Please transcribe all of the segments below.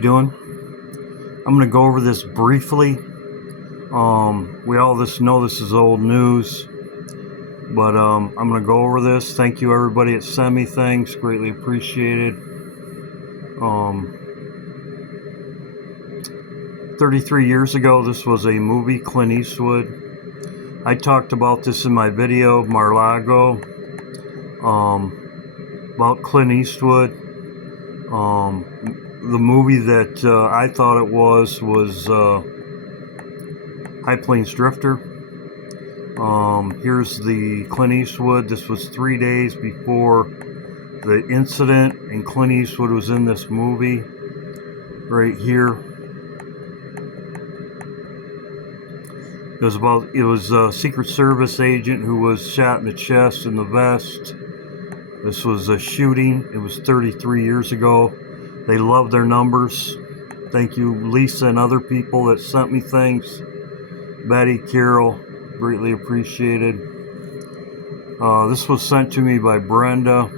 Doing? I'm going to go over this briefly. We all know this is old news, but I'm going to go over this. Thank you everybody that sent me things, greatly appreciated. 33 years ago, this was a movie, Clint Eastwood. I talked about this in my video, Mar-a-Lago, about Clint Eastwood. The movie that I thought it was High Plains Drifter. Here's the Clint Eastwood. This was 3 days before the incident, and Clint Eastwood was in this movie right here. It was a Secret Service agent who was shot in the chest and the vest. This was a shooting. It was 33 years ago. They love their numbers. Thank you, Lisa, and other people that sent me things. Betty, Carol, greatly appreciated. This was sent to me by Brenda.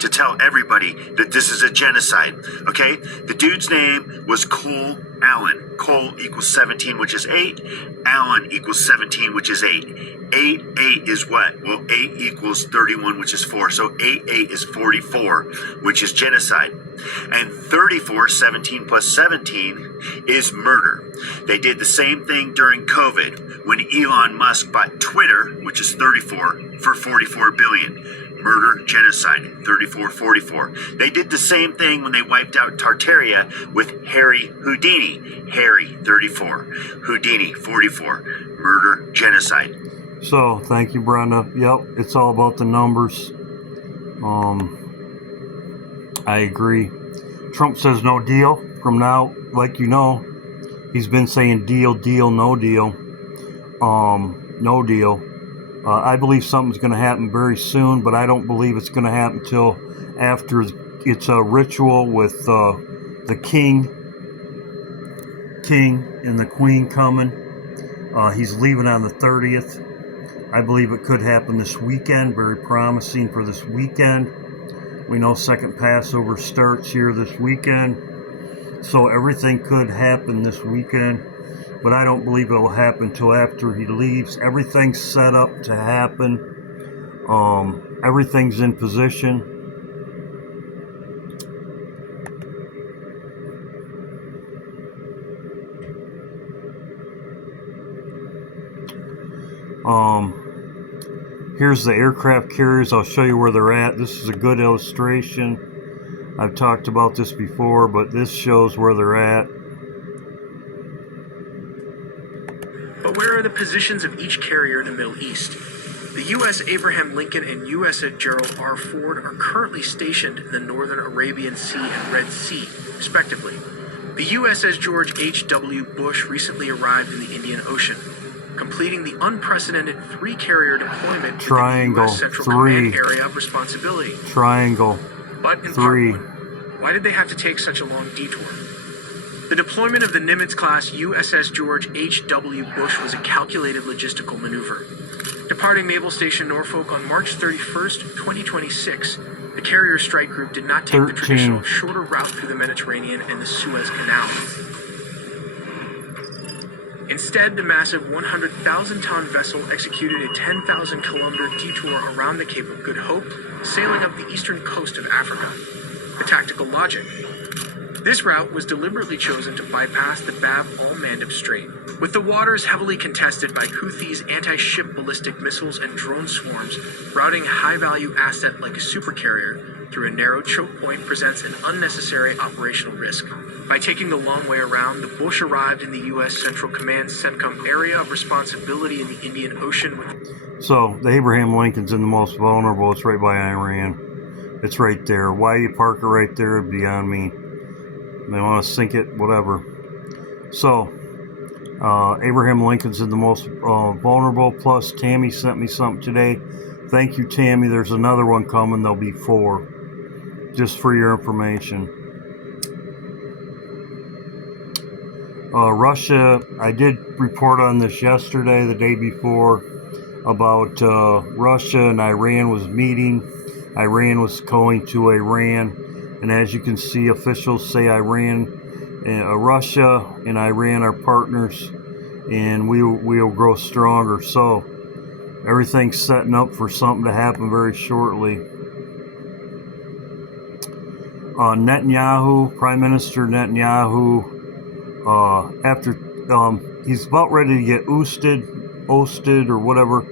To tell everybody that this is a genocide, okay? The dude's name was Cole Allen. Cole equals 17, which is 8. Allen equals 17, which is 8. 8 is what? Well, 8 equals 31, which is 4. So 8 is 44, which is genocide. And 34, 17 plus 17, is murder. They did the same thing during COVID when Elon Musk bought Twitter, which is 34, for $44 billion. Murder, genocide, 34, 44. They did the same thing when they wiped out Tartaria with Harry Houdini. Harry, 34. Houdini, 44. Murder, genocide. So, thank you, Brenda. Yep, it's all about the numbers. I agree. Trump says no deal. From now, like you know, he's been saying deal, deal, no deal. No deal. I believe something's going to happen very soon, but I don't believe it's going to happen until after it's a ritual with the king and the queen coming. He's leaving on the 30th. I believe it could happen this weekend. Very promising for this weekend. We know second Passover starts here this weekend, so everything could happen this weekend. But I don't believe it will happen until after he leaves. Everything's set up to happen. Everything's in position. Here's the aircraft carriers. I'll show you where they're at. This is a good illustration. I've talked about this before, but this shows where they're at. But where are the positions of each carrier in the Middle East? The U.S. Abraham Lincoln and USS Gerald R. Ford are currently stationed in the Northern Arabian Sea and Red Sea, respectively. The USS George H.W. Bush recently arrived in the Indian Ocean, completing the unprecedented 3-carrier deployment Triangle, within the U.S. Central 3. Command area of responsibility. Triangle, But in 3. part 1, why did they have to take such a long detour? The deployment of the Nimitz-class USS George H.W. Bush was a calculated logistical maneuver. Departing Naval Station Norfolk on March 31st, 2026, the carrier strike group did not take the traditional shorter route through the Mediterranean and the Suez Canal. Instead, the massive 100,000-ton vessel executed a 10,000-kilometer detour around the Cape of Good Hope, sailing up the eastern coast of Africa. The tactical logic. This route was deliberately chosen to bypass the Bab al-Mandeb Strait. With the waters heavily contested by Houthis' anti-ship ballistic missiles and drone swarms, routing a high-value asset like a supercarrier through a narrow choke point presents an unnecessary operational risk. By taking the long way around, the Bush arrived in the U.S. Central Command CENTCOM area of responsibility in the Indian Ocean. So, the Abraham Lincoln's in the most vulnerable. It's right by Iran. It's right there. Why you park it right there is beyond me. They want to sink it, whatever. So, Abraham Lincoln's in the most vulnerable. Plus, Tammy sent me something today. Thank you, Tammy. There's another one coming. There'll be 4. Just for your information. Russia, I did report on this yesterday, the day before, about Russia and Iran was meeting. Iran was going to Iran And as you can see, officials say Russia and Iran are partners, and we'll grow stronger. So everything's setting up for something to happen very shortly. Netanyahu, Prime Minister Netanyahu, after he's about ready to get ousted or whatever,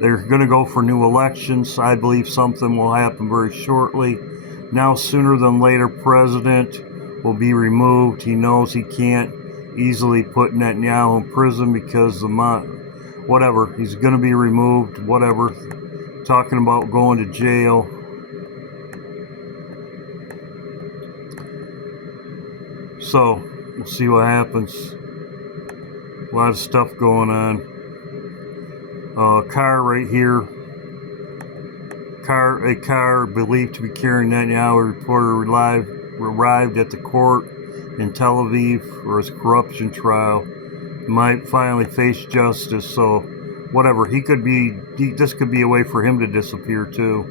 they're going to go for new elections. I believe something will happen very shortly. Now, sooner than later, president will be removed. He knows he can't easily put Netanyahu in prison because whatever, he's going to be removed, whatever. Talking about going to jail. So, we'll see what happens. A lot of stuff going on. Car right here. A car believed to be carrying Netanyahu reporter arrived at the court in Tel Aviv for his corruption trial. Might finally face justice. So, whatever. This could be a way for him to disappear too.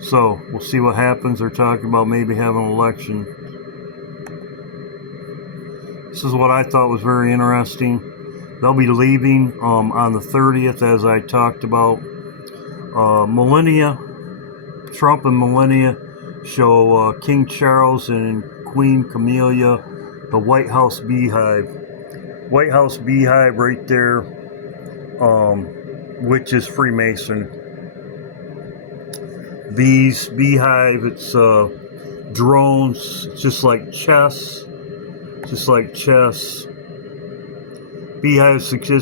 So, we'll see what happens. They're talking about maybe having an election. This is what I thought was very interesting. They'll be leaving on the 30th, as I talked about. Trump and Melania show King Charles and Queen Camilla the White House beehive. White House beehive right there, which is Freemason. Beehive, it's drones, it's just like chess. Beehive is a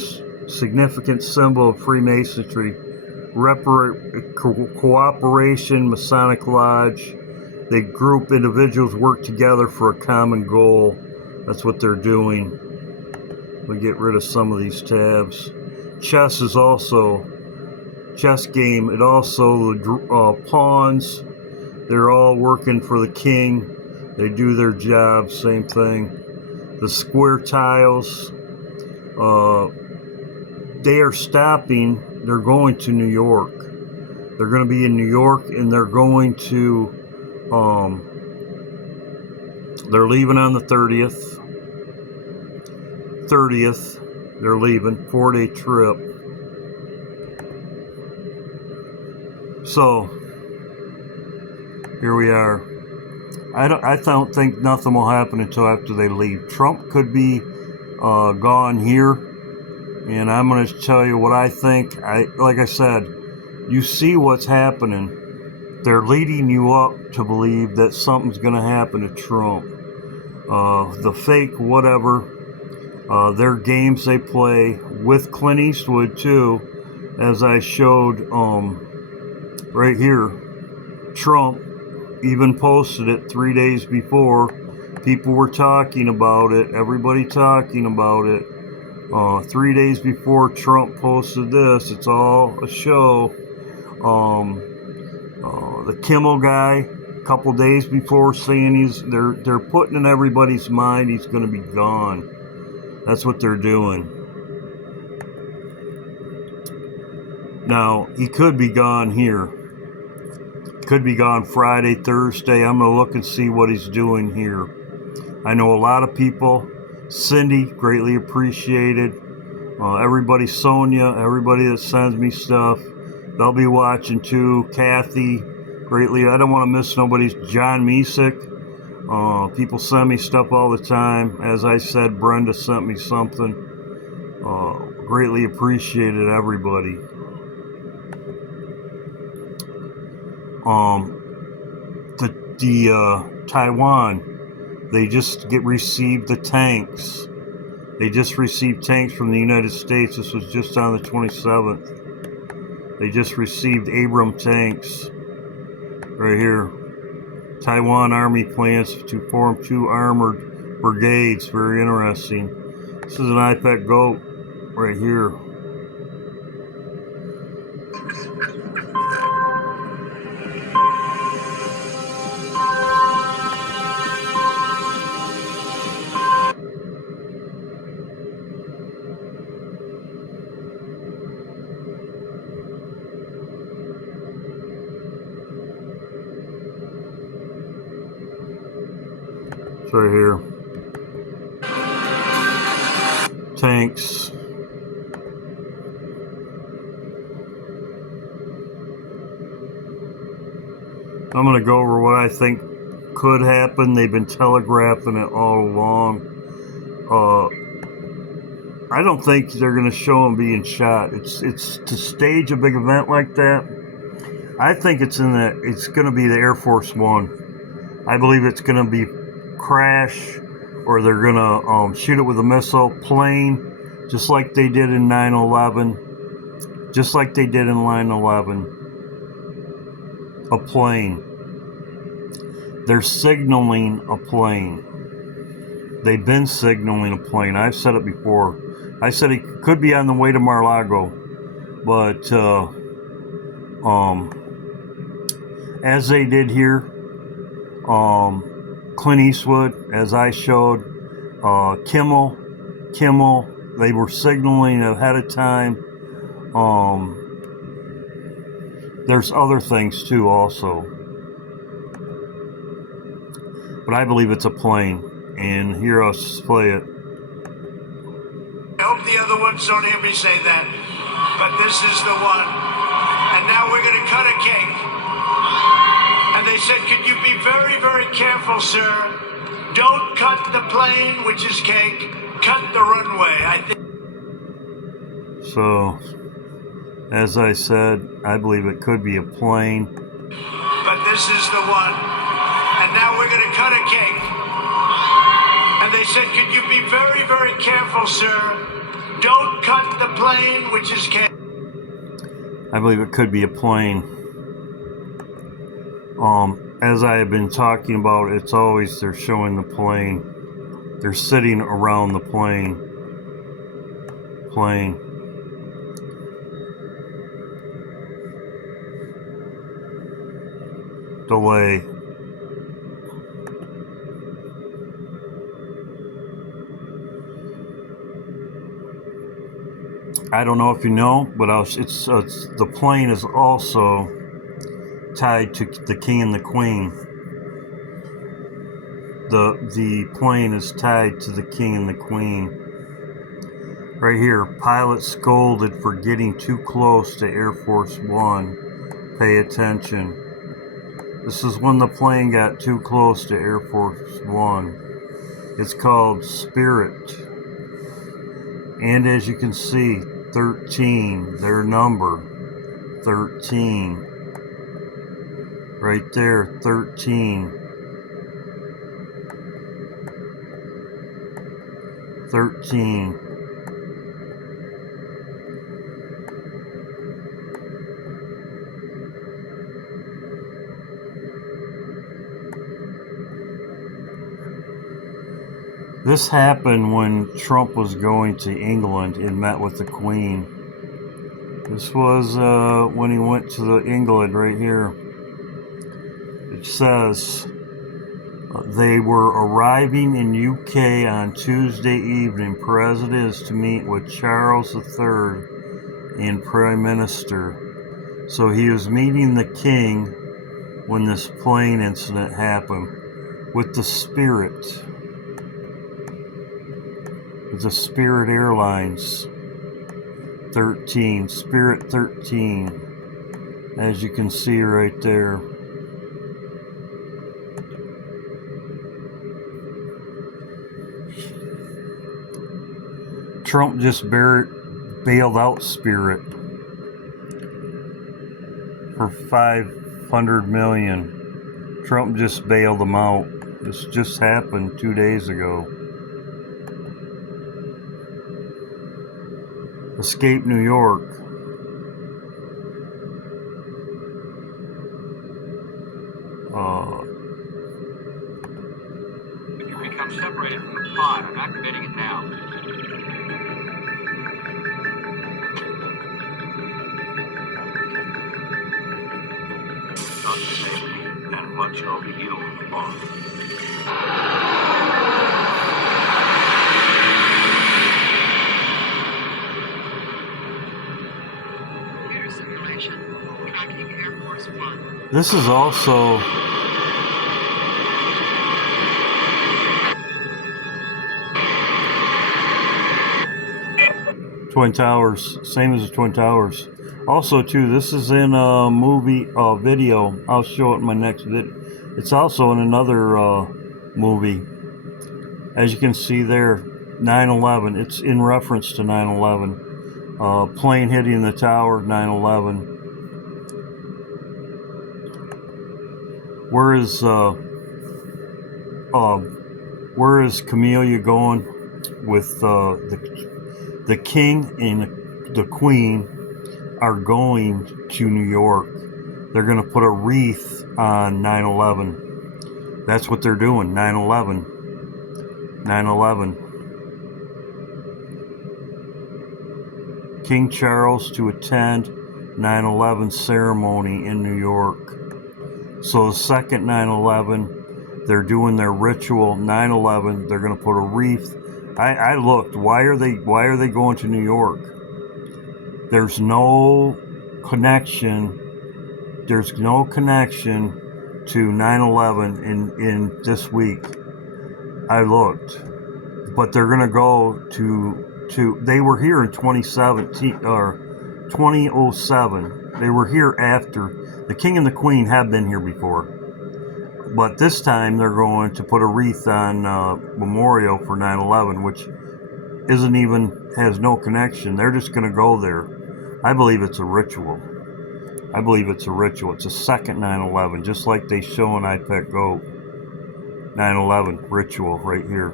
significant symbol of Freemasonry. Cooperation, Masonic Lodge. They group individuals work together for a common goal. That's what they're doing. We get rid of some of these tabs. Chess is also chess game. It also pawns. They're all working for the king. They do their job. Same thing. The square tiles. They are stopping. They're going to New York. They're going to be in New York, and they're going to, they're leaving on the 30th. They're leaving. 4-day trip. So, here we are. I don't think nothing will happen until after they leave. Trump could be gone here, and I'm going to tell you what I think. Like I said, you see what's happening. They're leading you up to believe that something's going to happen to Trump. The fake whatever, their games they play with Clint Eastwood too, as I showed right here. Trump even posted it 3 days before. People were talking about it. Everybody talking about it. 3 days before Trump posted this. It's all a show. The Kimmel guy, a couple days before, saying they're putting in everybody's mind he's going to be gone. That's what they're doing. Now, he could be gone here. Could be gone Friday, Thursday. I'm going to look and see what he's doing here. I know a lot of people. Cindy, greatly appreciated. Everybody, Sonia, everybody that sends me stuff. They'll be watching too. Kathy, greatly. I don't want to miss nobody's. John Mesick. People send me stuff all the time. As I said, Brenda sent me something. Greatly appreciated, everybody. Taiwan, they just received the tanks. They just received tanks from the United States. This was just on the 27th. They just received Abrams tanks. Right here. Taiwan Army plans to form 2 armored brigades. Very interesting. This is an iPad GOAT right here. It's right here. Tanks. I'm going to go over what I think could happen. They've been telegraphing it all along. I don't think they're going to show him being shot. It's to stage a big event like that. I think it's going to be the Air Force One. I believe it's going to be crash, or they're going to shoot it with a missile plane, just like they did in 9/11. Just like they did in 9/11. A plane. They're signaling a plane. They've been signaling a plane. I've said it before. I said it could be on the way to Mar-a-Lago, but as they did here, Clint Eastwood, as I showed, Kimmel, they were signaling ahead of time. There's other things too also, but I believe it's a plane, and here I'll play it. I hope the other ones don't hear me say that, but this is the one. And now we're going to cut a cake. And they said, could you be very, very careful, sir? Don't cut the plane, which is cake. Cut the runway. I think. So, as I said, I believe it could be a plane. But this is the one. And now we're going to cut a cake. And they said, could you be very, very careful, sir? Don't cut the plane, which is cake. I believe it could be a plane. As I have been talking about, it's always they're showing the plane. They're sitting around the plane. Delay. I don't know if you know, but it's the plane is also tied to the king and the queen. The plane is tied to the king and the queen. Right here, pilot scolded for getting too close to Air Force One. Pay attention. This is when the plane got too close to Air Force One. It's called Spirit. And as you can see, 13, their number, 13. Right there, 13. 13. This happened when Trump was going to England and met with the Queen. This was when he went to England right here. It says they were arriving in UK on Tuesday evening. President is to meet with Charles III and Prime Minister. So he was meeting the King when this plane incident happened with the Spirit. The Spirit Airlines 13, Spirit 13, as you can see right there. Trump just bailed out Spirit for $500 million. Trump just bailed them out. This just happened 2 days ago. Escape New York. You become separated from the pod. I'm activating it now. Not safety and much over you on the pod. This is also Twin Towers, same as the Twin Towers. Also, too, this is in a movie video. I'll show it in my next video. It's also in another movie. As you can see there, 9/11. It's in reference to 9/11. Plane hitting the tower, 9/11. Where is Camellia going with the king and the queen are going to New York. They're going to put a wreath on 9/11. That's what they're doing, 9/11. 9/11. King Charles to attend 9/11 ceremony in New York. So the second 9/11, they're doing their ritual. 9/11, they're going to put a wreath. I looked. Why are they going to New York? There's no connection. There's no connection to 9/11 in this week. I looked, but they're going to go to. They were here in 2017 or 2007. They were here after. The king and the queen have been here before. But this time they're going to put a wreath on memorial for 9/11, which has no connection. They're just going to go there. I believe it's a ritual. I believe it's a ritual. It's a second 9/11, just like they show in I Pet Goat. 9/11 ritual right here.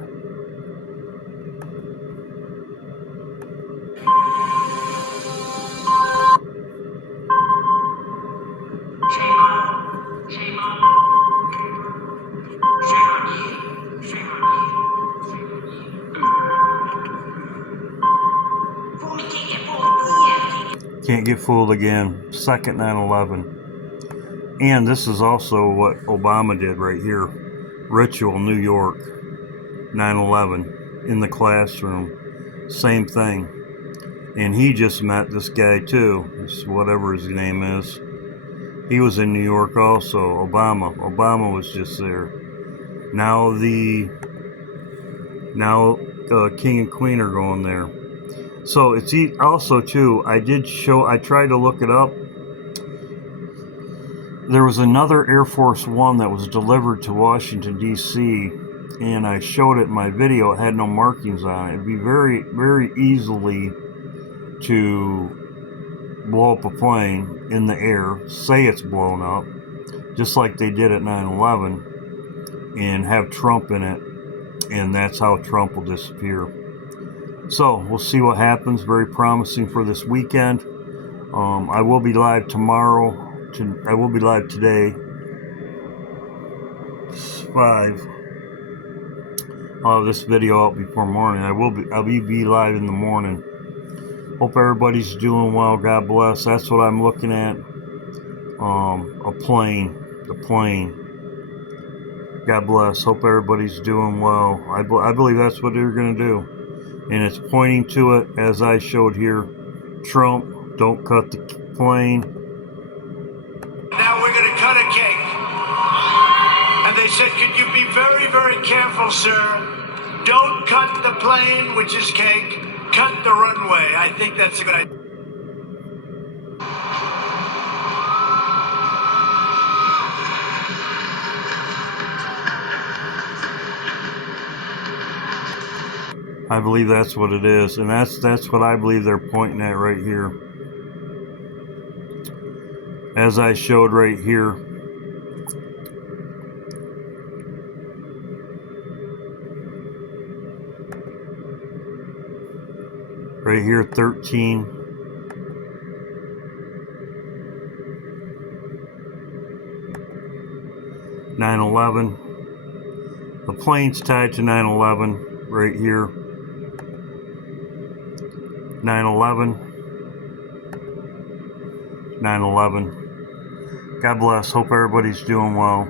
Can't get fooled again. Second 9/11. And this is also what Obama did right here. Ritual, New York. 9/11. In the classroom. Same thing. And he just met this guy too. This, whatever his name is. He was in New York also. Obama. Obama was just there. Now King and Queen are going there. So it's also too, I tried to look it up. There was another Air Force One that was delivered to Washington, D.C., and I showed it in my video. It had no markings on it. It'd be very, very easily to blow up a plane in the air, say it's blown up, just like they did at 9/11, and have Trump in it, and that's how Trump will disappear. So we'll see what happens. Very promising for this weekend. I will be live tomorrow. I will be live today. 5. I'll have this video out before morning. I'll be live in the morning. Hope everybody's doing well. God bless. That's what I'm looking at. A plane. The plane. God bless. Hope everybody's doing well. I believe that's what they're going to do. And it's pointing to it, as I showed here. Trump, don't cut the plane. Now we're going to cut a cake. And they said, could you be very, very careful, sir? Don't cut the plane, which is cake. Cut the runway. I think that's a good idea. I believe that's what it is, and that's what I believe they're pointing at right here. As I showed right here. Right here, 13. (9/11). The plane's tied to 9/11 right here. 9/11. 9/11. God bless. Hope everybody's doing well.